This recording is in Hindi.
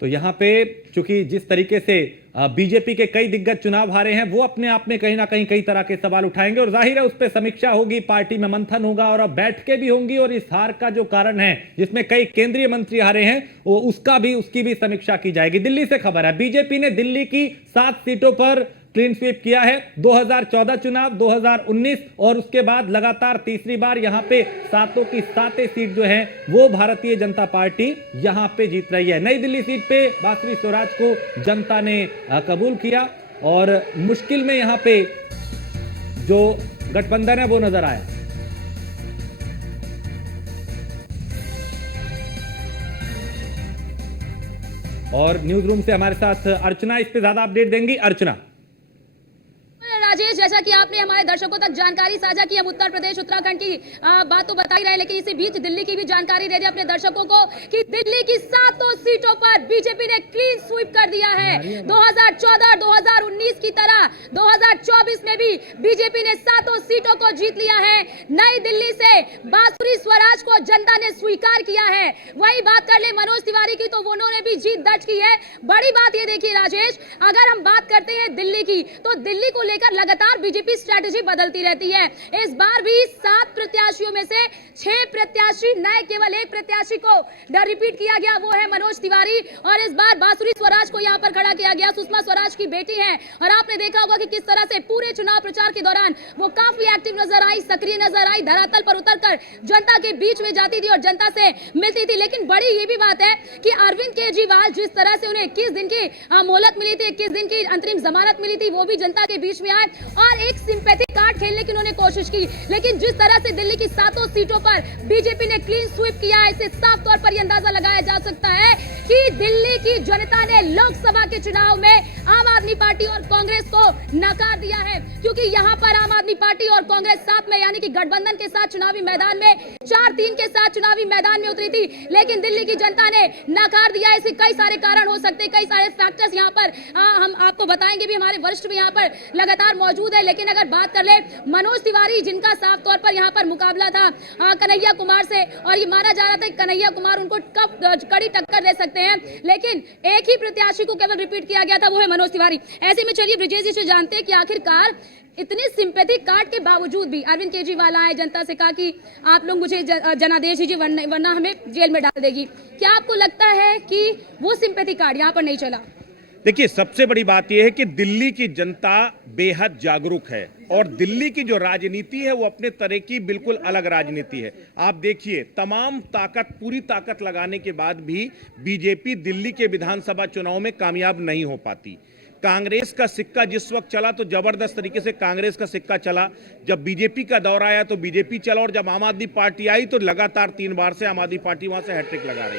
तो यहाँ पे चूंकि जिस तरीके से बीजेपी के कई दिग्गज चुनाव हारे हैं, वो अपने आप में कहीं ना कहीं कई तरह के सवाल उठाएंगे और जाहिर है उस पर समीक्षा होगी, पार्टी में मंथन होगा और अब बैठकें भी होंगी और इस हार का जो कारण है जिसमें कई केंद्रीय मंत्री हारे हैं वो उसकी भी समीक्षा की जाएगी। दिल्ली से खबर है, बीजेपी ने दिल्ली की 7 सीटों पर क्लीन स्वीप किया है। 2014 चुनाव, 2019 और उसके बाद लगातार तीसरी बार यहां पे सातों की सातें सीट जो है वो भारतीय जनता पार्टी यहां पे जीत रही है। नई दिल्ली सीट पे बांसुरी स्वराज को जनता ने कबूल किया और मुश्किल में यहां पे जो गठबंधन है वो नजर आया। और न्यूज रूम से हमारे साथ अर्चना इस पे ज्यादा अपडेट देंगी। अर्चना। राजेश, जैसा कि आपने हमारे दर्शकों तक जानकारी साझा की, हम उत्तर प्रदेश उत्तराखंड की बात तो बता ही रहे, लेकिन इसी बीच दिल्ली की भी जानकारी दे दी अपने दर्शकों को कि दिल्ली की 7 सीटों पर बीजेपी ने क्लीन स्वीप कर दिया है। 2014 2019 की तरह 2024 में भी बीजेपी ने 7 सीटों को जीत लिया है। नई दिल्ली से बांसुरी स्वराज को जनता ने स्वीकार किया है। वही बात कर ले मनोज तिवारी की, तो उन्होंने भी जीत दर्ज की है। बड़ी बात ये देखिए राजेश, अगर हम बात करते हैं दिल्ली की, तो दिल्ली को लेकर लगातार बीजेपी स्ट्रेटेजी बदलती रहती है। इस बार भी 7 प्रत्याशियों में से 6 प्रत्याशी नए, केवल एक प्रत्याशी को रिपीट किया गया, वो है मनोज तिवारी। और इस बार बांसुरी स्वराज को यहां पर खड़ा किया गया, सुषमा स्वराज की बेटी है। और आपने देखा होगा कि किस तरह से पूरे चुनाव प्रचार के दौरान वो काफी एक्टिव नजर आई, सक्रिय नजर आई, धरातल पर उतरकर जनता के बीच में जाती थी और जनता से मिलती थी। लेकिन बड़ी ये भी बात है कि अरविंद केजरीवाल, जिस तरह से उन्हें 21 दिन की मोहलत मिली थी, 21 दिन की अंतरिम जमानत मिली थी, वो भी जनता के बीच में आए और एक सिंपैथी कार्ड खेलने की उन्होंने कोशिश की। लेकिन जिस तरह से दिल्ली की 7 सीटों पर बीजेपी ने क्लीन स्वीप किया है, इससे साफ तौर पर यह अंदाजा लगाया जा सकता है कि दिल्ली की जनता ने लोकसभा के चुनाव में आम आदमी पार्टी और कांग्रेस को नकार दिया है। क्योंकि यहां पर आम आदमी पार्टी और कांग्रेस साथ में, यानी कि गठबंधन के साथ चुनावी मैदान में 4-3 के साथ चुनावी मैदान में उतरी थी, लेकिन दिल्ली की जनता ने नकार दिया। इसके कई सारे कारण हो सकते हैं, कई सारे फैक्टर्स यहां पर हम आपको बताएंगे भी, हमारे वरिष्ठ भी यहां पर लगातार मौजूद है। लेकिन अगर बात कर ले मनोज तिवारी, जिनका साफ तौर पर यहां पर मुकाबला था कन्हैया कुमार से, और ये माना जा रहा था कि कन्हैया कुमार उनको कब कड़ी टक्कर दे सकते हैं, लेकिन एक ही प्रत्याशी को केवल रिपीट किया गया था, वो है मनोज तिवारी। ऐसे में चलिए ब्रिजेश जी से जानते हैं कि आखिरकार इतनी सिंपैथी कार्ड के बावजूद भी अरविंद केजरीवाल आए, जनता से कहा कि आप लोग मुझे जनादेश दीजिए वरना हमें जेल में डाल देगी। क्या आपको लगता है कि वो सिंपैथी कार्ड यहाँ पर नहीं चला? देखिए, सबसे बड़ी बात यह है कि दिल्ली की जनता बेहद जागरूक है और दिल्ली की जो राजनीति है वो अपने तरह की बिल्कुल अलग राजनीति है। आप देखिए, तमाम ताकत, पूरी ताकत लगाने के बाद भी बीजेपी दिल्ली के विधानसभा चुनाव में कामयाब नहीं हो पाती। कांग्रेस का सिक्का जिस वक्त चला तो जबरदस्त तरीके से कांग्रेस का सिक्का चला, जब बीजेपी का दौर आया तो बीजेपी चला और जब आम आदमी पार्टी आई तो लगातार 3 बार से आम आदमी पार्टी वहां से हैट्रिक लगा रही है।